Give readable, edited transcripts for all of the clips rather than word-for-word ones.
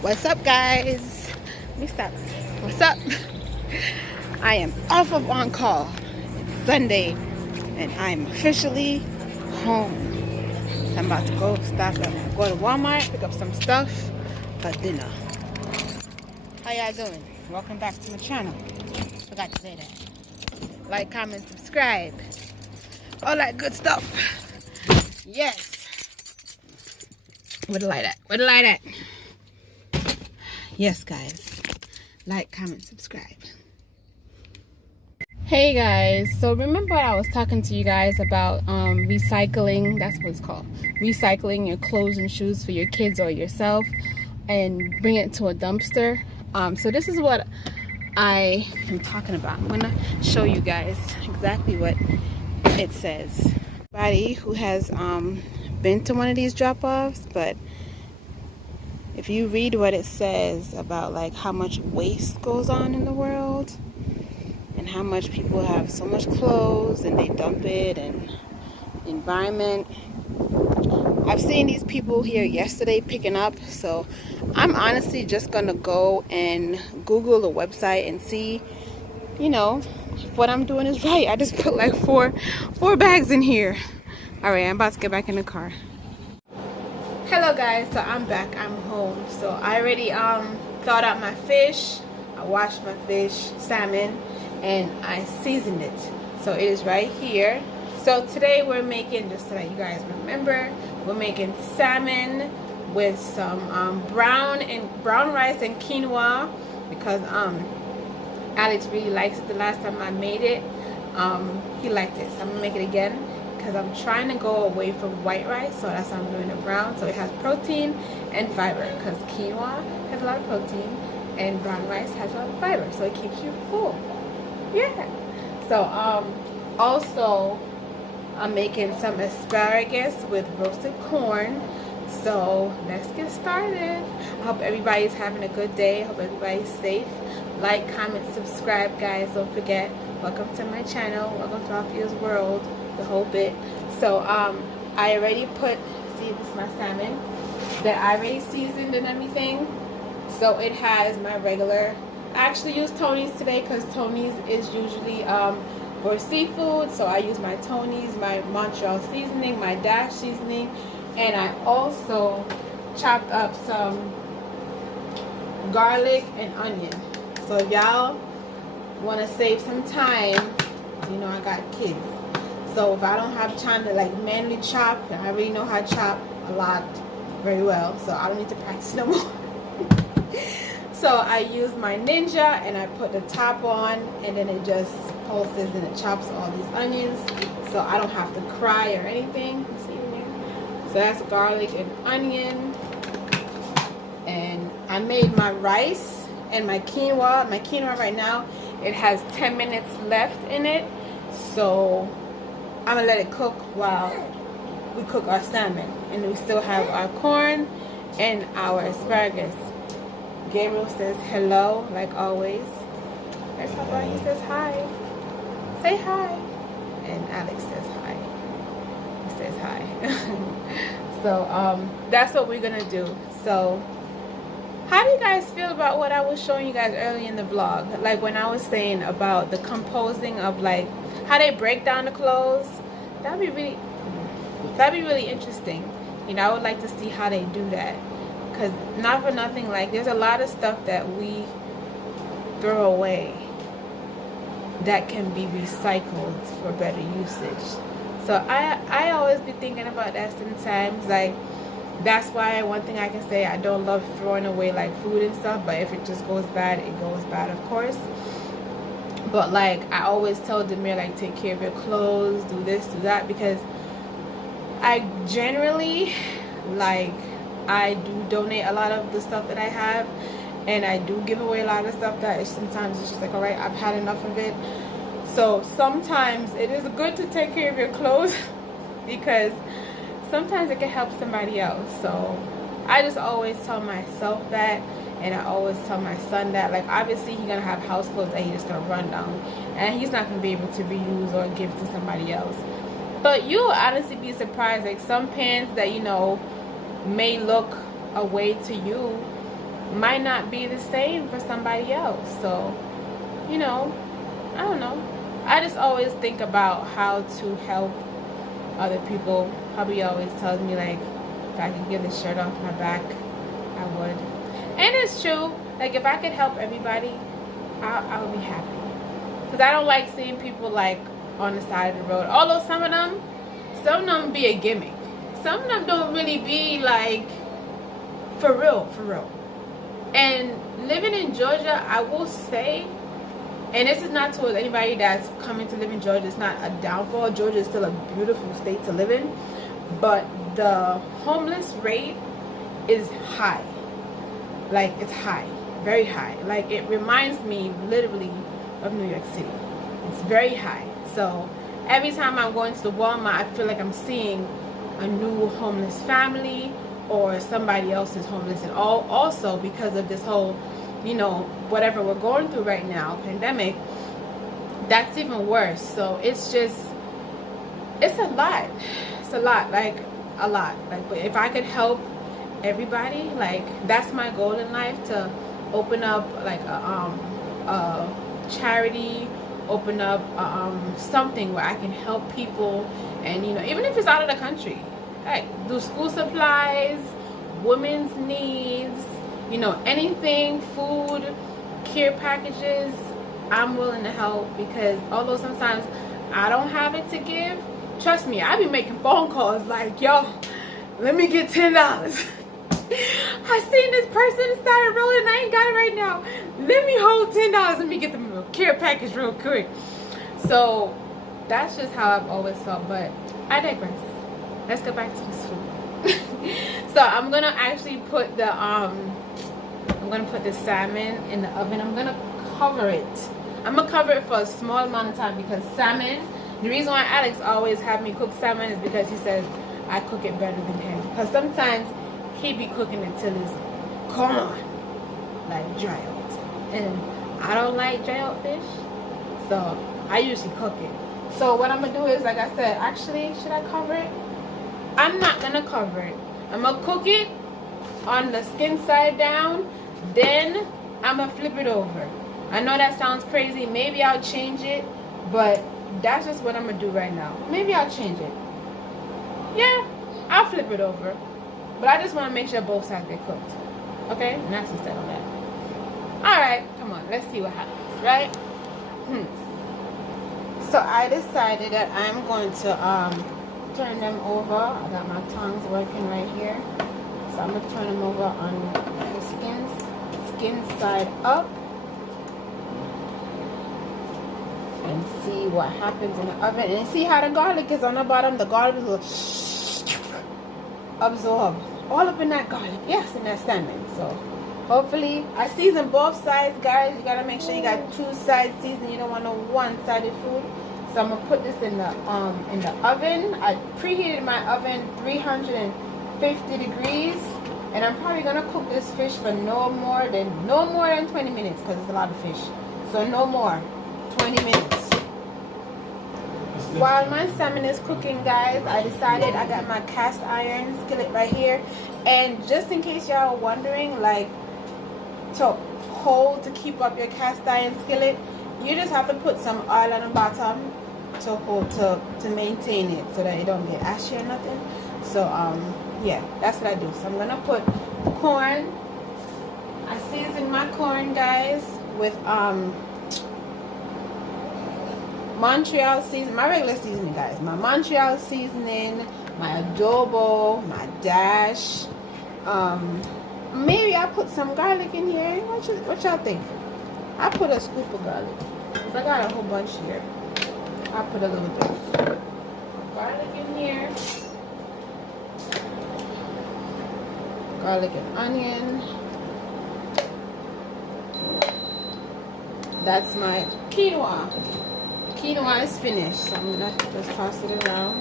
What's up, guys? Let me stop. What's up? I am off of on call. It's Sunday, and I'm officially home. So I'm about to go to Walmart, pick up some stuff for dinner. How y'all doing? Welcome back to my channel. Forgot to say that. Like, comment, subscribe. All that good stuff. Yes. Where the light at? Where the light at? Yes, guys. Like, comment, subscribe. Hey guys, so remember I was talking to you guys about recycling. That's what it's called. Recycling your clothes and shoes for your kids or yourself and bring it to a dumpster. So this is what I am talking about. I'm gonna show you guys exactly what it says. Anybody who has been to one of these drop-offs, but if you read what it says about like how much waste goes on in the world and how much people have so much clothes and they dump it and the environment. I've seen these people here yesterday picking up, so I'm honestly just gonna go and Google the website and see, you know, if what I'm doing is right. I just put like four bags in here. All right, I'm about to get back in the car. Hello guys, so I'm back. I'm home. So I already thawed out my fish. I washed my fish, salmon, and I seasoned it. So it is right here. So today we're making, just so that you guys remember, we're making salmon with some brown rice and quinoa because Alex really likes it. The last time I made it, he liked it. So I'm gonna make it again because I'm trying to go away from white rice, so that's why I'm doing it brown, so it has protein and fiber, because quinoa has a lot of protein and brown rice has a lot of fiber, so it keeps you full. Yeah. So also I'm making some asparagus with roasted corn. So let's get started. I hope everybody's having a good day. I hope everybody's safe. Like, comment, subscribe, guys. Don't forget. Welcome to my channel. Welcome to Alfia's world. The whole bit. So I already put, see, this is my salmon that I already seasoned and everything. So it has my regular, I actually use Tony's today because Tony's is usually for seafood. So I use my Tony's, my Montreal seasoning, my Dash seasoning, and I also chopped up some garlic and onion. So if y'all want to save some time, you know I got kids. So if I don't have time to like manually chop, I already know how to chop a lot very well, so I don't need to practice no more. So I use my Ninja and I put the top on, and then it just pulses and it chops all these onions, so I don't have to cry or anything. See here? So that's garlic and onion, and I made my rice and my quinoa. My quinoa right now, it has 10 minutes left in it, so I'm gonna let it cook while we cook our salmon, and we still have our corn and our asparagus. Gabriel says hello, like always. There's Papa, he says hi. Say hi. And Alex says hi. He says hi. So that's what we're gonna do. So how do you guys feel about what I was showing you guys early in the vlog? Like when I was saying about the composing of like how they break down the clothes. That'd be really interesting. You know, I would like to see how they do that. Because not for nothing, like there's a lot of stuff that we throw away that can be recycled for better usage. So I always be thinking about that sometimes. Like that's why one thing I can say, I don't love throwing away like food and stuff, but if it just goes bad, it goes bad, of course. But like I always tell Demir, like, take care of your clothes, do this, do that, because I generally, like, I do donate a lot of the stuff that I have, and I do give away a lot of stuff that sometimes it's just like, all right, I've had enough of it. So sometimes it is good to take care of your clothes because sometimes it can help somebody else. So I just always tell myself that, and I always tell my son that. Like obviously he's gonna have house clothes that he's just gonna run down, and he's not gonna be able to reuse or give to somebody else. But you'll honestly be surprised, like some pants that, you know, may look a way to you, might not be the same for somebody else. So, you know, I don't know. I just always think about how to help other people. Hubby always tells me, like, if I could get the shirt off my back, I would. And it's true. Like, if I could help everybody, I would be happy. Because I don't like seeing people, like, on the side of the road. Although some of them be a gimmick. Some of them don't really be, like, for real, for real. And living in Georgia, I will say, and this is not towards anybody that's coming to live in Georgia. It's not a downfall. Georgia is still a beautiful state to live in. But the homeless rate is high. Like, it's high. Very high. Like, it reminds me literally of New York City. It's very high. So, every time I'm going to the Walmart, I feel like I'm seeing a new homeless family or somebody else is homeless. And also because of this whole, you know, whatever we're going through right now, pandemic, that's even worse. So it's just, it's a lot. It's a lot, like a lot. Like, but if I could help everybody, like, that's my goal in life, to open up like a charity, open up something where I can help people. And, you know, even if it's out of the country, like, do school supplies, women's needs, you know, anything, food, care packages, I'm willing to help. Because although sometimes I don't have it to give, trust me, I be making phone calls like, yo, let me get $10. I seen this person started rolling, I ain't got it right now. Let me hold $10, let me get the care package real quick. So that's just how I've always felt. But I digress. Let's go back to this food. So I'm gonna actually put the salmon in the oven. I'm gonna cover it. I'm gonna cover it for a small amount of time, because salmon, the reason why Alex always have me cook salmon is because he says I cook it better than him. Because sometimes he be cooking it till it's gone, like dry out, and I don't like dry out fish, so I usually cook it. So what I'm gonna do is, like I said, actually, should I cover it? I'm not gonna cover it. I'm gonna cook it on the skin side down, then I'm gonna flip it over. I know that sounds crazy. Maybe I'll change it, but that's just what I'm gonna do right now. Maybe I'll change it. Yeah, I'll flip it over. But I just want to make sure both sides get cooked. Okay? And that's just settle that. Alright, come on. Let's see what happens, right? So I decided that I'm going to turn them over. I got my tongs working right here. So I'm going to turn them over on the skin side up. And see what happens in the oven. And see how the garlic is on the bottom. The garlic will absorb all up in that garlic, yes, in that salmon. So hopefully, I season both sides, guys. You gotta make sure you got two sides seasoned. You don't want no one-sided food. So I'm gonna put this in the oven. I preheated my oven 350 degrees, and I'm probably gonna cook this fish for no more than 20 minutes, because it's a lot of fish. So no more, 20 minutes. While my salmon is cooking, guys, I decided I got my cast iron skillet right here. And just in case y'all are wondering, like, to keep up your cast iron skillet, you just have to put some oil on the bottom to hold, to maintain it, so that it don't get ashy or nothing. So yeah, that's what I do. So I'm gonna put corn. I season my corn, guys, with Montreal seasoning, my regular seasoning, guys. My Montreal seasoning, my adobo, my dash. Maybe I put some garlic in here. What y'all think? I put a scoop of garlic, because I got a whole bunch here. I put a little bit garlic in here. Garlic and onion. That's my quinoa. Quinoa is finished, so I'm gonna just toss it around,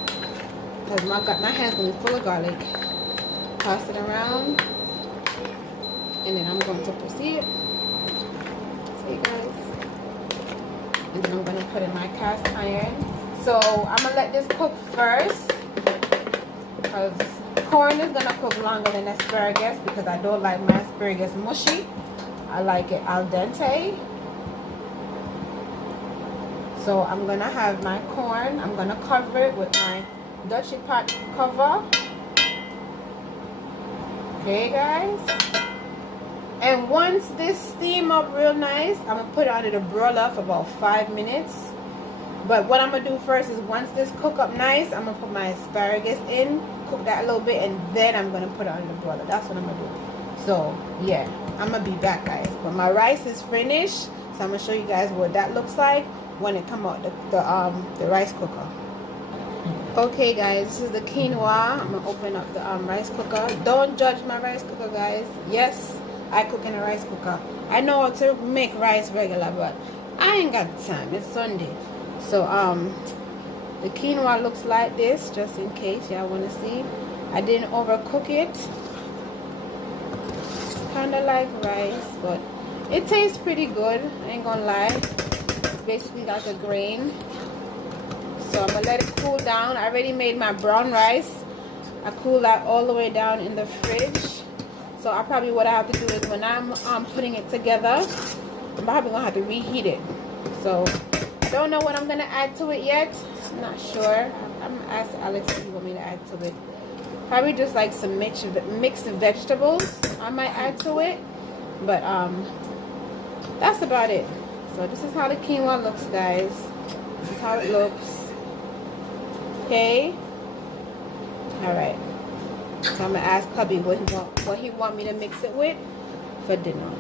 because my hand's gonna be full of garlic. Toss it around, and then I'm going to proceed. See, guys, and then I'm gonna put in my cast iron. So I'm gonna let this cook first, because Corn is gonna cook longer than asparagus because I don't like my asparagus mushy. I like it al dente. So I'm gonna have my corn. I'm gonna cover it with my Dutchy pot cover. Okay, guys. And once this steam up real nice, I'm gonna put it under the broiler for about 5 minutes. But what I'm gonna do first is once this cook up nice, I'm gonna put my asparagus in, cook that a little bit, and then I'm gonna put it under the broiler. That's what I'm gonna do. So yeah, I'm gonna be back, guys. But my rice is finished, so I'm gonna show you guys what that looks like when it come out the rice cooker. Okay, guys, this is the quinoa. I'm gonna open up the rice cooker. Don't judge my rice cooker, guys. Yes, I cook in a rice cooker. I know how to make rice regular, but I ain't got the time. It's Sunday. So the quinoa looks like this, just in case y'all want to see. I didn't overcook it. Kind of like rice, but it tastes pretty good. I ain't gonna lie. It's basically like a grain. So I'm gonna let it cool down. I already made my brown rice. I cool that all the way down in the fridge. So I probably what I have to do is when I'm putting it together, I'm probably gonna have to reheat it. So I don't know what I'm gonna add to it yet. Not sure. I'm gonna ask Alex if he want me to add to it. Probably just like some mixed vegetables I might add to it. But that's about it. So this is how the quinoa looks, guys. This is how it looks. Okay. All right. So I'm gonna ask Cubby what he want me to mix it with for dinner.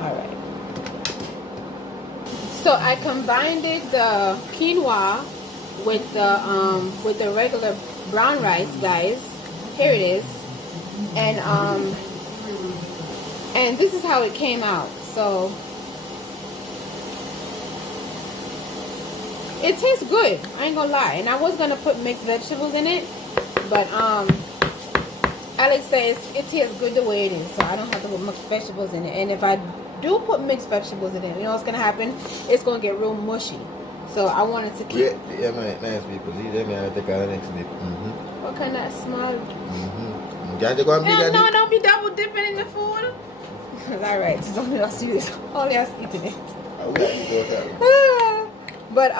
All right. So I combined the quinoa with the regular brown rice, guys. Here it is, and this is how it came out. So it tastes good. I ain't gonna lie. And I was gonna put mixed vegetables in it, but Alex says it tastes good the way it is, so I don't have to put mixed vegetables in it. And if I do put mixed vegetables in it, you know what's gonna happen? It's gonna get real mushy. So I wanted to keep. Yeah, nice people. See them, I take our next dip. What kind of small? Yeah, no, don't be double dipping in the food. All right, it's only us serious. Only us eating it. But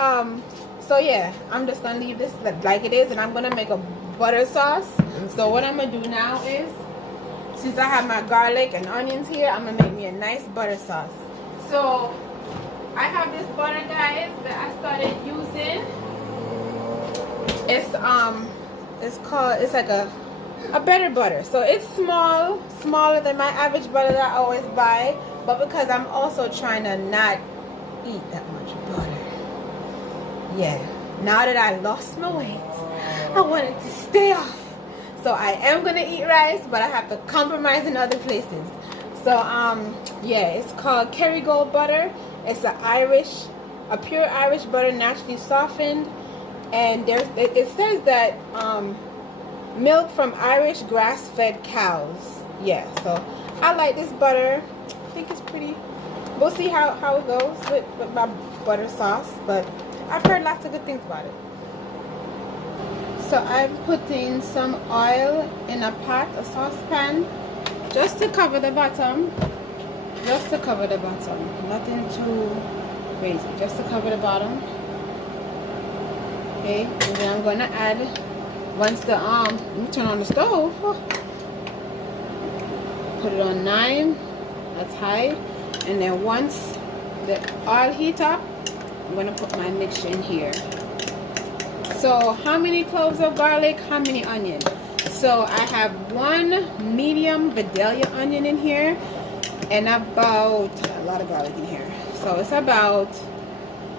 so yeah, I'm just gonna leave this like it is, and I'm gonna make a butter sauce. So what I'm gonna do now is, since I have my garlic and onions here, I'm gonna make me a nice butter sauce. So I have this butter, guys, that I started using. It's like a better butter. So it's smaller than my average butter that I always buy, but because I'm also trying to not eat that much butter. Yeah, now that I lost my weight, I wanted to stay off. So I am gonna eat rice, but I have to compromise in other places. So yeah, it's called Kerrygold butter. It's a pure Irish butter, naturally softened, and it says that milk from Irish grass-fed cows. Yeah, so I like this butter. I think it's pretty. We'll see how it goes with my butter sauce, but I've heard lots of good things about it. So I'm putting some oil in a pot, a saucepan, just to cover the bottom. Just to cover the bottom. Nothing too crazy. Just to cover the bottom. Okay, and then I'm gonna add, once the let me turn on the stove. Put it on 9. That's high. And then once the oil heats up, I'm gonna put my mixture in here. So how many cloves of garlic, how many onions? So I have 1 medium Vidalia onion in here, and about a lot of garlic in here. So it's about,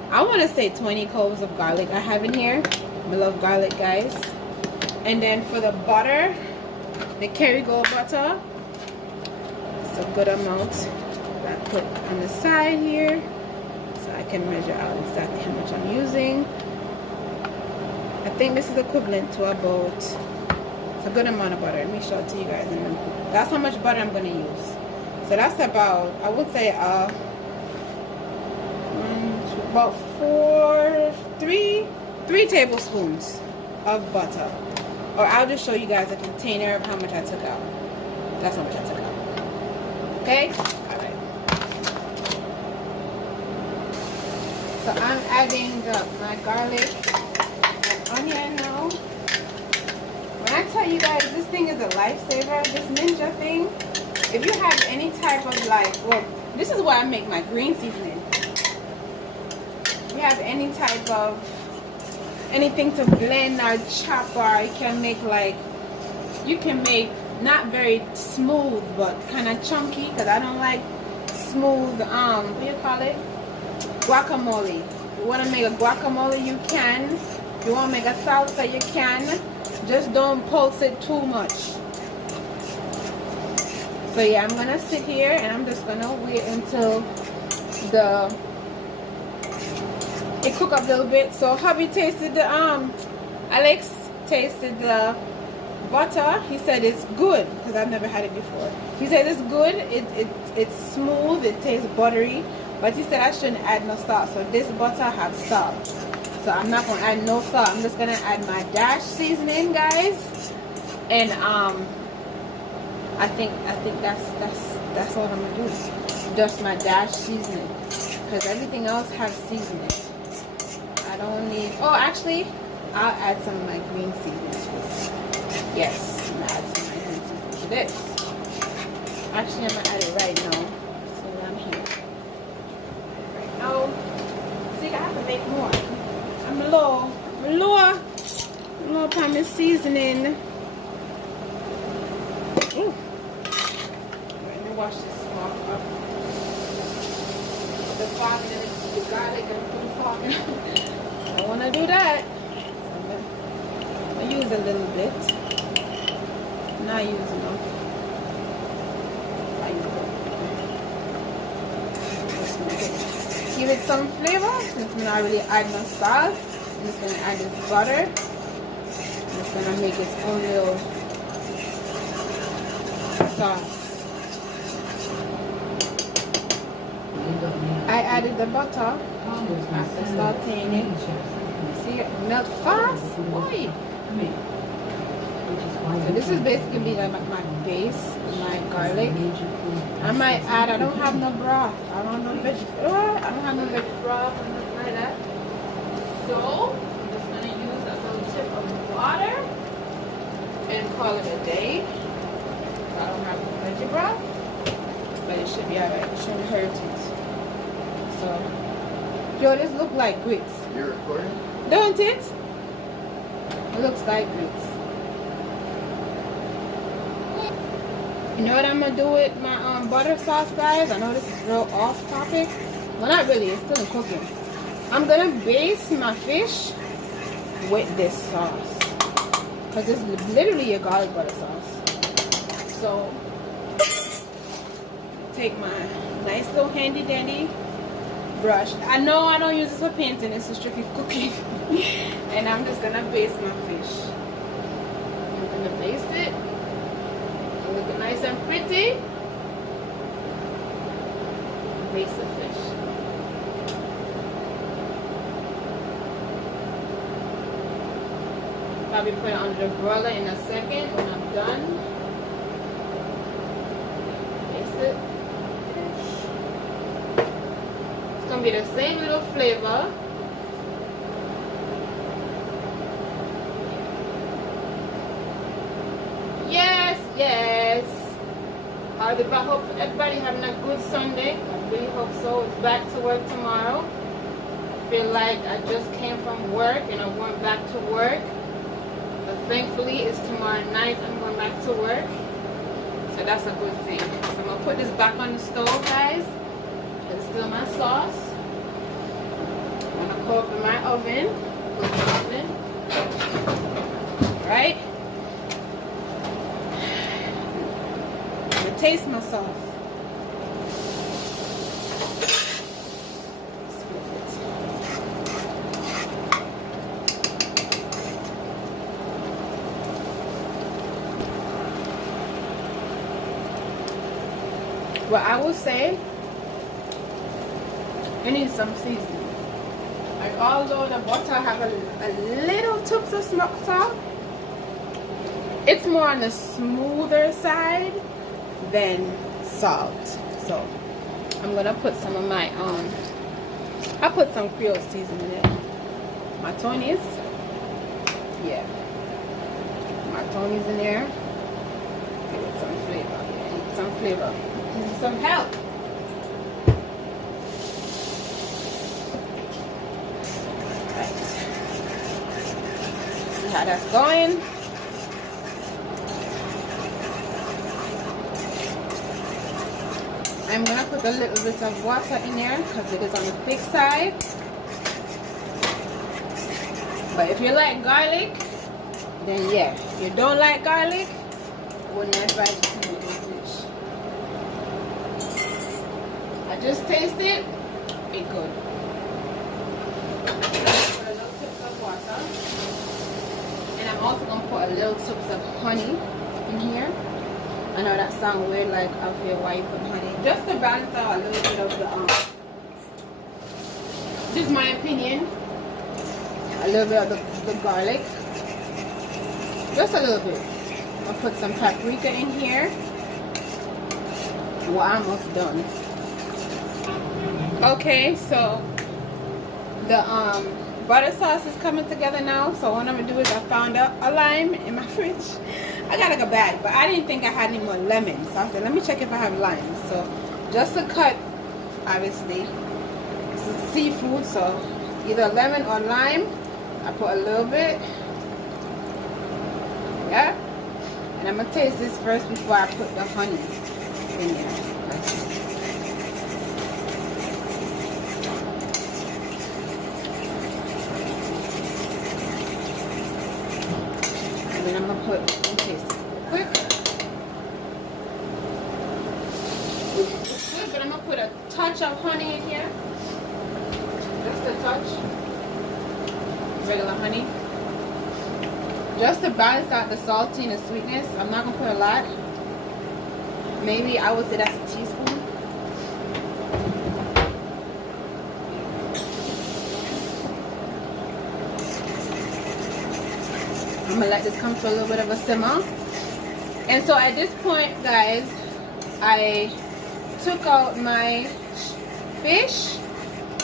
I want to say 20 cloves of garlic I have in here. I love garlic, guys. And then for the butter, the Kerrygold butter, it's a good amount that I put on the side here, so I can measure out exactly how much I'm using. I think this is equivalent to about, it's a good amount of butter. Let me show it to you guys. And that's how much butter I'm going to use. So that's about, I would say, about 3 tablespoons of butter. Or I'll just show you guys a container of how much I took out. That's how much I took out. Okay? Alright. So I'm adding my garlic and onion now. When I tell you guys, this thing is a lifesaver, this ninja thing. If you have any type of like, well, this is why I make my green seasoning. If you have any type of anything to blend or chop, or you can make like, you can make not very smooth but kind of chunky, because I don't like smooth, what do you call it? Guacamole. If you want to make a guacamole, you can. If you want to make a salsa, you can. Just don't pulse it too much. So yeah, I'm gonna sit here and I'm just gonna wait until it cook up a little bit. So hubby tasted the Alex tasted the butter. He said it's good, because I've never had it before. He said it's good. It's smooth. It tastes buttery. But he said I shouldn't add no salt. So this butter has salt. So I'm not gonna add no salt. I'm just gonna add my dash seasoning, guys. And I think that's what I'm gonna do. Just my dash seasoning, because everything else has seasoning. I don't need. Oh, actually, I'll add some of my green seasoning to this. Yes, I'm gonna add some of my green seasoning to this. Actually, I'm gonna add it right now. So I'm here. Right now. See, I have to make more. I'm low upon my seasoning. Ooh. Let me wash this fork up. Put the fork in the garlic and put the fork in. I don't want to do that. So I'm going to use a little bit. Not use enough. Give it some flavor. Since we're not really adding no salt, I'm just going to add this butter. It's going to make its own little sauce. I added the butter after sauteing it. See it melt fast? Boy. So this is basically like my base, my garlic. I might add, I don't have no broth. I don't have no veg broth or nothing like that. So I'm just going to use a little tip of water and call it a day. I don't have no veggie broth, but it should be alright. It shouldn't hurt it. So, Joe, this look like grits. You're recording? Don't it? It looks like grits. You know what I'm gonna do with my butter sauce, guys? I know this is real off topic. Well, not really. It's still in cooking. I'm gonna baste my fish with this sauce, because it's literally a garlic butter sauce. So, take my nice little handy dandy brush. I know I don't use this for painting. This is strictly for cooking. And I'm just gonna baste my fish. I'm gonna baste it. Look nice and pretty. Baste the fish. Probably put it under the broiler in a second when I'm done. Baste it. It's gonna be the same little flavor. Yes. I hope everybody having a good Sunday. I really hope so. It's back to work tomorrow. I feel like I just came from work and I'm going back to work. But thankfully it's tomorrow night I'm going back to work. So that's a good thing. So I'm gonna put this back on the stove, guys. It's still my sauce. I'm gonna cover my oven. Put the oven. Alright. Taste my sauce. Well, I will say you need some seasoning. Like, although the butter have a little tips of smoke salt, it's more on the smoother side than salt. So I'm gonna put some of my I put some Creole seasoning in it. My Tony's, yeah, my Tony's in there. Give it some flavor. I need some flavor. I need some help. Right. See how that's going. I'm gonna put a little bit of water in there because it is on the thick side. But if you like garlic, then yeah. If you don't like garlic, I wouldn't advise you to make this dish. I just taste it. It's good. Put a little tips of water, and I'm also gonna put a little tips of honey in here. I know that sounds weird, like I feel why you put honey, just to balance out a little bit of the this is my opinion. A little bit of the garlic, just a little bit. I'll put some paprika in here. We're almost done. Okay, so the butter sauce is coming together now. So what I'm gonna do is I found a lime in my fridge. I got like a bag, but I didn't think I had any more lemon, so I said let me check if I have lime. So just to cut, obviously this is seafood, so either lemon or lime. I put a little bit, yeah, and I'm gonna taste this first before I put the honey in there. And then I'm gonna put and taste it quick. It's good, but I'm gonna put a touch of honey in here, just a touch. Regular honey, just to balance out the salty and the sweetness. I'm not gonna put a lot. Maybe I would say that's a teaspoon. I'm gonna let this come to a little bit of a simmer. And so at this point, guys, I took out my fish.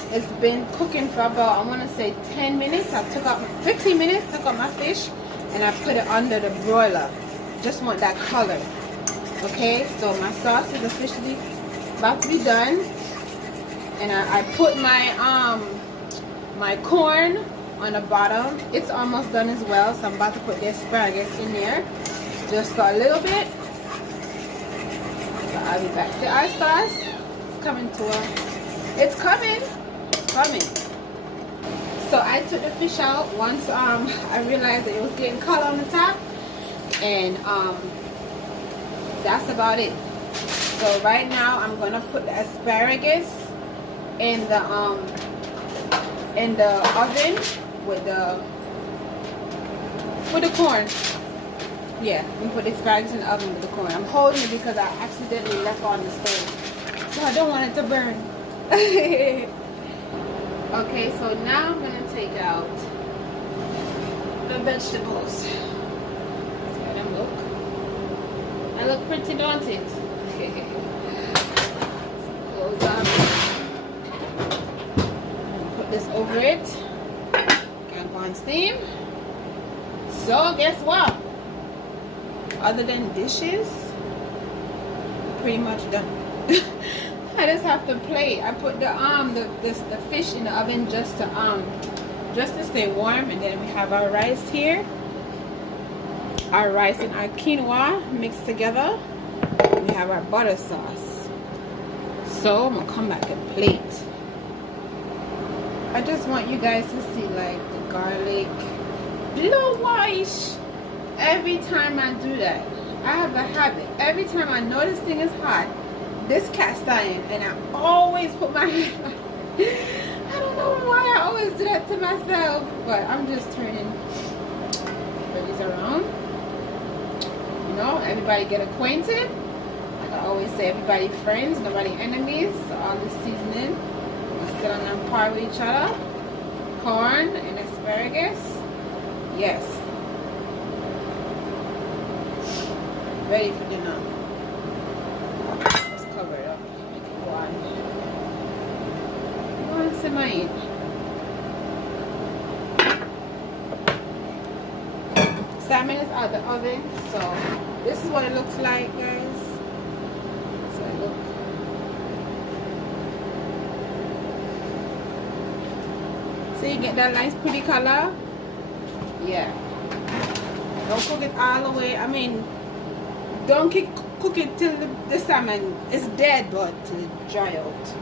It's been cooking for about, I want to say 10 minutes. I took out 15 minutes, took out my fish, and I put it under the broiler. Just want that color. Okay, so my sauce is officially about to be done. And I put my my corn on the bottom. It's almost done as well, so I'm about to put the asparagus in there. Just a little bit. So I'll be back. See, our sauce is coming to a, it's coming. Coming. So I took the fish out once I realized that it was getting color on the top, and that's about it. So right now I'm gonna put the asparagus in the oven with the corn. Yeah, we put the asparagus in the oven with the corn. I'm holding it because I accidentally left on the stove, so I don't want it to burn. Okay, so now I'm going to take out the vegetables. See how them look? I look pretty, don't it? Close up. Put this over it. Can go on steam. So guess what? Other than dishes, pretty much done. I just have to plate. I put the fish in the oven just to stay warm, and then we have our rice here. Our rice and our quinoa mixed together. We have our butter sauce. So I'm gonna come back and plate. I just want you guys to see like the garlic. You know why? Every time I do that, I have a habit. Every time I know this thing is hot, this cast iron, and I always put my hand on. I don't know why I always do that to myself, but I'm just turning these around. You know, everybody get acquainted. Like I always say, everybody friends, nobody enemies. So all this seasoning is still on par with each other. Corn and asparagus. Yes. ready for dinner. Let's cover it up. Make it go on. Go and simmer it. Salmon is out of the oven, so this is what it looks like, guys. So look. So you get that nice pretty color. Yeah. Don't cook it all the way. I mean, don't cook it till the salmon is dead, but to dry out.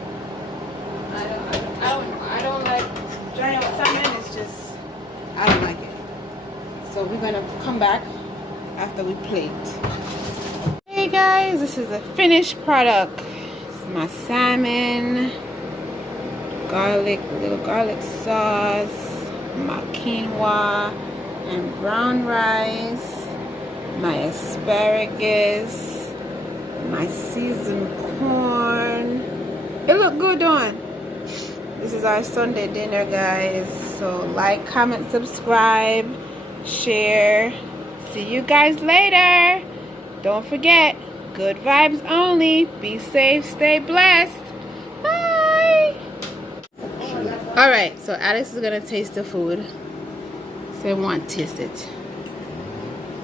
I don't like dry out salmon. It's just, I don't like it. So we're gonna come back after we plate. Hey guys, this is a finished product. This is my salmon, little garlic sauce, my quinoa and brown rice, my asparagus, my seasoned corn. It look good, don't it? This is our Sunday dinner, guys. So like, comment, subscribe, share. See you guys later. Don't forget, good vibes only. Be safe, stay blessed. Bye. Alright, so Alex is gonna taste the food. So I want to taste it,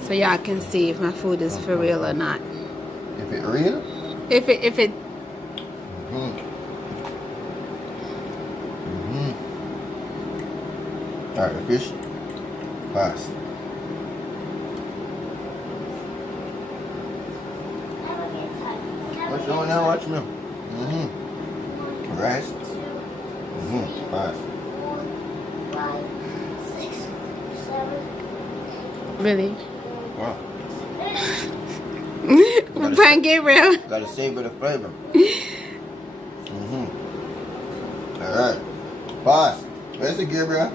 so y'all can see if my food is for real or not. If it real? If it Alright, the fish. Pass. What's going on? Watch me. Rice. Pass. 5, 6, 7. really. Wow. I'm trying to get real. Gotta savor the flavor. Alright. Pass. Where's the gear, bro?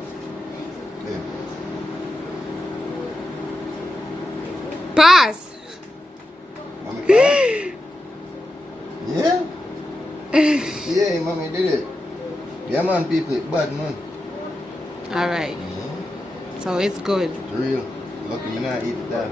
Yeah. Pass. Mommy, pass? Yeah? Yeah, mommy did it. Yeah, man, people, it's bad, man. Alright. So it's good. It's real. Lucky me not eat that.